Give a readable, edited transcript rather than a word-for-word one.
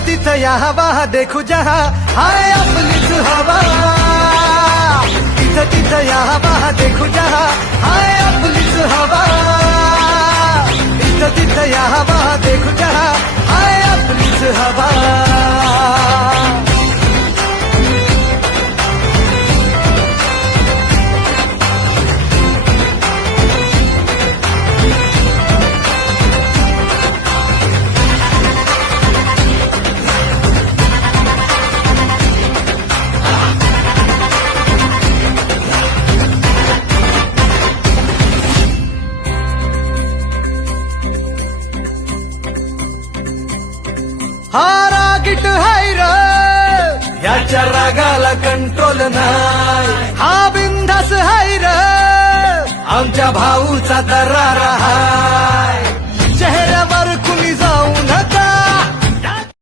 इथं तिथं या हवा देखू जहा हाय आपलीच हवा इथं तिथं या हवा देखू जहा हाय आपलीच हवा इथं तिथं या हवा देखू जहा हाय आपलीच हवा हा रागीट हाय र याच्या रागाला कंट्रोल नाही हा बिंदास हाय र आमच्या भाऊचा दरार हाय